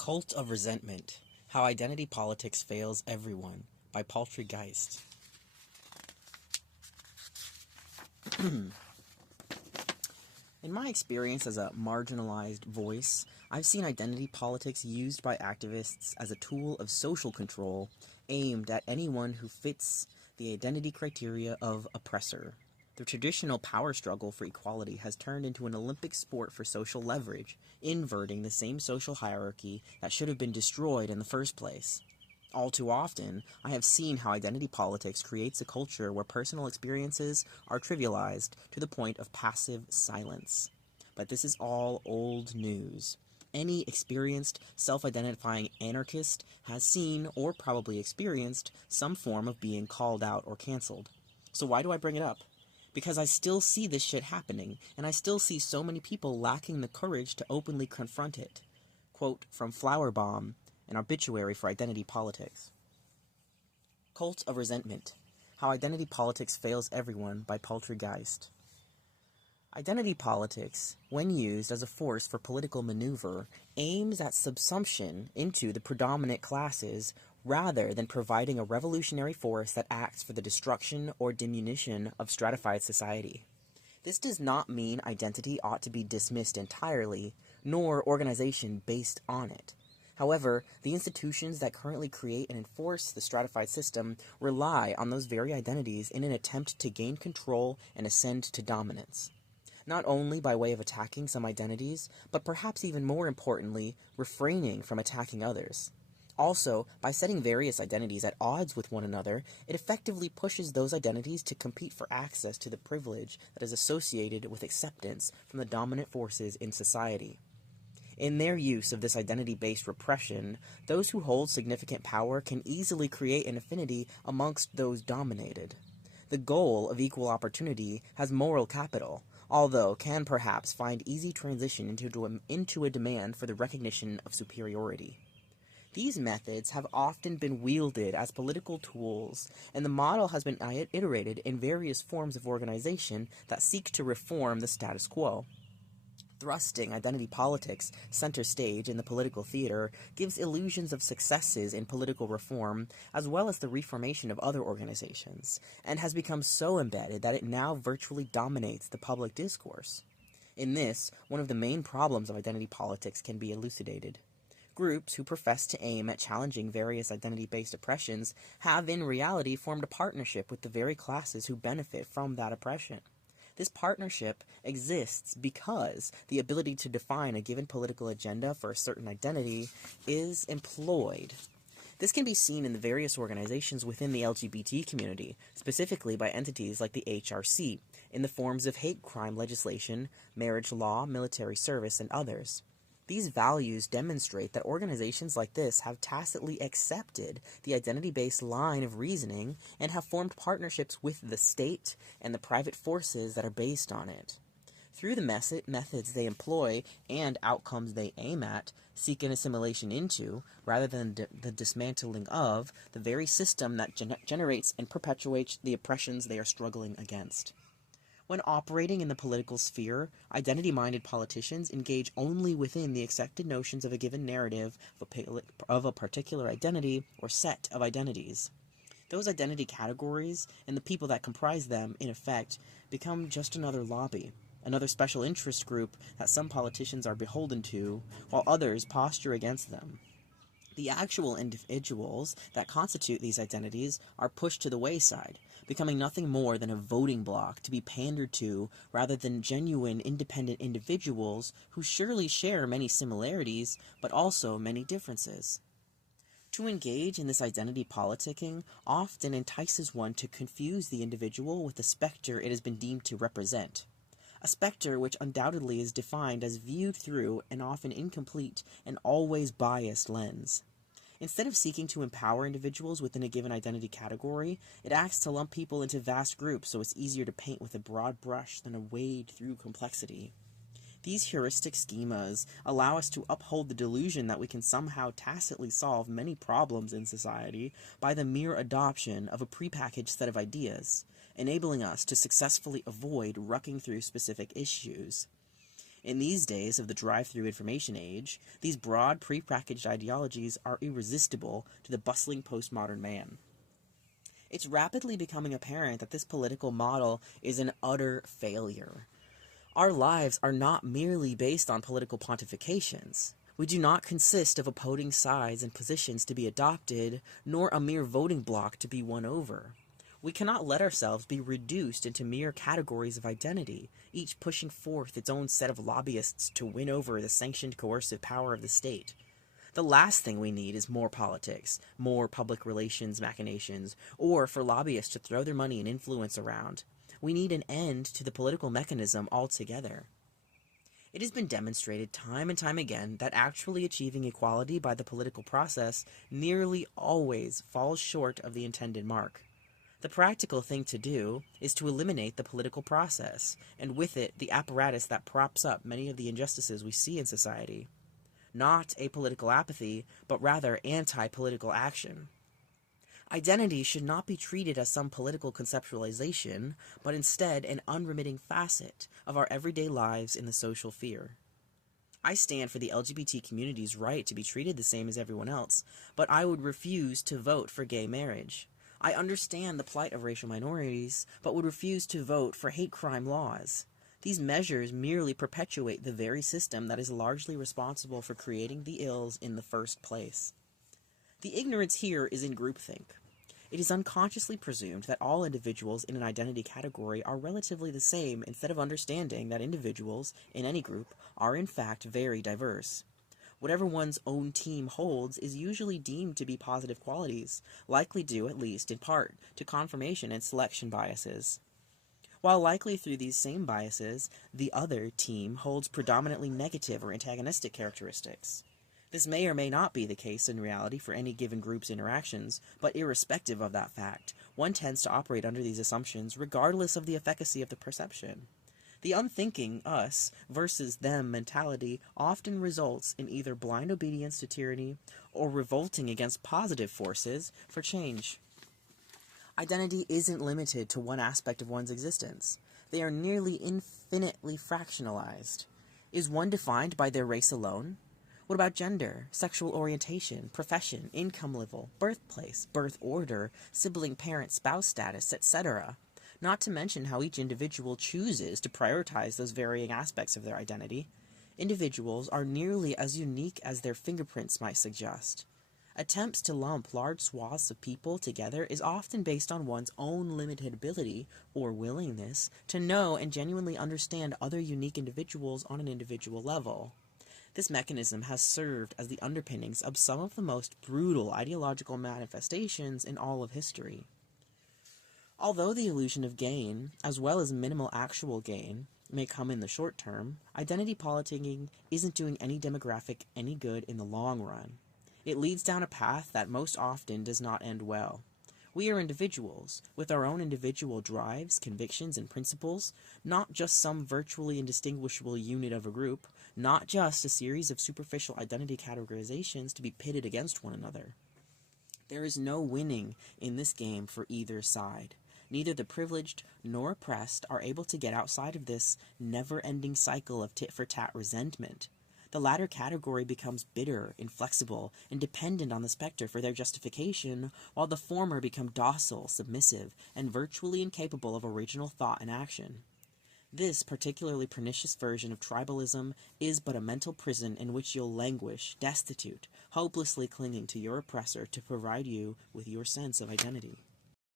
Cult of Resentment: How Identity Politics Fails Everyone by Paltry Geist. In my experience as a marginalized voice, I've seen identity politics used by activists as a tool of social control aimed at anyone who fits the identity criteria of oppressor. The traditional power struggle for equality has turned into an Olympic sport for social leverage, inverting the same social hierarchy that should have been destroyed in the first place. All too often, I have seen how identity politics creates a culture where personal experiences are trivialized to the point of passive silence. But this is all old news. Any experienced, self-identifying anarchist has seen, or probably experienced, some form of being called out or canceled. So why do I bring it up? Because I still see this shit happening, and I still see so many people lacking the courage to openly confront it. Quote from Flower Bomb, an obituary for identity politics. Cult of Resentment: How Identity Politics Fails Everyone by Paltry Geist. Identity politics, when used as a force for political maneuver, aims at subsumption into the predominant classes rather than providing a revolutionary force that acts for the destruction or diminution of stratified society. This does not mean identity ought to be dismissed entirely, nor organization based on it. However, the institutions that currently create and enforce the stratified system rely on those very identities in an attempt to gain control and ascend to dominance. Not only by way of attacking some identities, but perhaps even more importantly, refraining from attacking others. Also, by setting various identities at odds with one another, it effectively pushes those identities to compete for access to the privilege that is associated with acceptance from the dominant forces in society. In their use of this identity-based repression, those who hold significant power can easily create an affinity amongst those dominated. The goal of equal opportunity has moral capital, although can perhaps find easy transition into a demand for the recognition of superiority. These methods have often been wielded as political tools, and the model has been iterated in various forms of organization that seek to reform the status quo. Thrusting identity politics center stage in the political theater gives illusions of successes in political reform, as well as the reformation of other organizations, and has become so embedded that it now virtually dominates the public discourse. In this, one of the main problems of identity politics can be elucidated. Groups who profess to aim at challenging various identity-based oppressions have in reality formed a partnership with the very classes who benefit from that oppression. This partnership exists because the ability to define a given political agenda for a certain identity is employed. This can be seen in the various organizations within the LGBT community, specifically by entities like the HRC, in the forms of hate crime legislation, marriage law, military service, and others. These values demonstrate that organizations like this have tacitly accepted the identity-based line of reasoning and have formed partnerships with the state and the private forces that are based on it. Through the methods they employ and outcomes they aim at, seek an assimilation into, rather than the dismantling of, the very system that generates and perpetuates the oppressions they are struggling against. When operating in the political sphere, identity-minded politicians engage only within the accepted notions of a given narrative of a particular identity or set of identities. Those identity categories and the people that comprise them, in effect, become just another lobby, another special interest group that some politicians are beholden to, while others posture against them. The actual individuals that constitute these identities are pushed to the wayside, becoming nothing more than a voting bloc to be pandered to rather than genuine independent individuals who surely share many similarities but also many differences. To engage in this identity politicking often entices one to confuse the individual with the specter it has been deemed to represent. A specter which undoubtedly is defined as viewed through an often incomplete and always biased lens. Instead of seeking to empower individuals within a given identity category, it acts to lump people into vast groups so it's easier to paint with a broad brush than to wade through complexity. These heuristic schemas allow us to uphold the delusion that we can somehow tacitly solve many problems in society by the mere adoption of a prepackaged set of ideas, enabling us to successfully avoid rucking through specific issues. In these days of the drive-through information age, these broad, prepackaged ideologies are irresistible to the bustling postmodern man. It's rapidly becoming apparent that this political model is an utter failure. Our lives are not merely based on political pontifications. We do not consist of opposing sides and positions to be adopted, nor a mere voting bloc to be won over. We cannot let ourselves be reduced into mere categories of identity, each pushing forth its own set of lobbyists to win over the sanctioned coercive power of the state. The last thing we need is more politics, more public relations machinations, or for lobbyists to throw their money and influence around. We need an end to the political mechanism altogether. It has been demonstrated time and time again that actually achieving equality by the political process nearly always falls short of the intended mark. The practical thing to do is to eliminate the political process, and with it the apparatus that props up many of the injustices we see in society. Not apolitical apathy, but rather anti-political action. Identity should not be treated as some political conceptualization, but instead an unremitting facet of our everyday lives in the social sphere. I stand for the LGBT community's right to be treated the same as everyone else, but I would refuse to vote for gay marriage. I understand the plight of racial minorities, but would refuse to vote for hate crime laws. These measures merely perpetuate the very system that is largely responsible for creating the ills in the first place. The ignorance here is in groupthink. It is unconsciously presumed that all individuals in an identity category are relatively the same instead of understanding that individuals in any group are in fact very diverse. Whatever one's own team holds is usually deemed to be positive qualities, likely due, at least in part, to confirmation and selection biases. While likely through these same biases, the other team holds predominantly negative or antagonistic characteristics. This may or may not be the case in reality for any given group's interactions, but irrespective of that fact, one tends to operate under these assumptions regardless of the efficacy of the perception. The unthinking us versus them mentality often results in either blind obedience to tyranny or revolting against positive forces for change. Identity isn't limited to one aspect of one's existence. They are nearly infinitely fractionalized. Is one defined by their race alone? What about gender, sexual orientation, profession, income level, birthplace, birth order, sibling, parent, spouse status, etc.? Not to mention how each individual chooses to prioritize those varying aspects of their identity. Individuals are nearly as unique as their fingerprints might suggest. Attempts to lump large swaths of people together is often based on one's own limited ability or willingness to know and genuinely understand other unique individuals on an individual level. This mechanism has served as the underpinnings of some of the most brutal ideological manifestations in all of history. Although the illusion of gain, as well as minimal actual gain, may come in the short term, identity politicking isn't doing any demographic any good in the long run. It leads down a path that most often does not end well. We are individuals, with our own individual drives, convictions, and principles, not just some virtually indistinguishable unit of a group, not just a series of superficial identity categorizations to be pitted against one another. There is no winning in this game for either side. Neither the privileged nor oppressed are able to get outside of this never-ending cycle of tit-for-tat resentment. The latter category becomes bitter, inflexible, and dependent on the specter for their justification, while the former become docile, submissive, and virtually incapable of original thought and action. This particularly pernicious version of tribalism is but a mental prison in which you'll languish, destitute, hopelessly clinging to your oppressor to provide you with your sense of identity.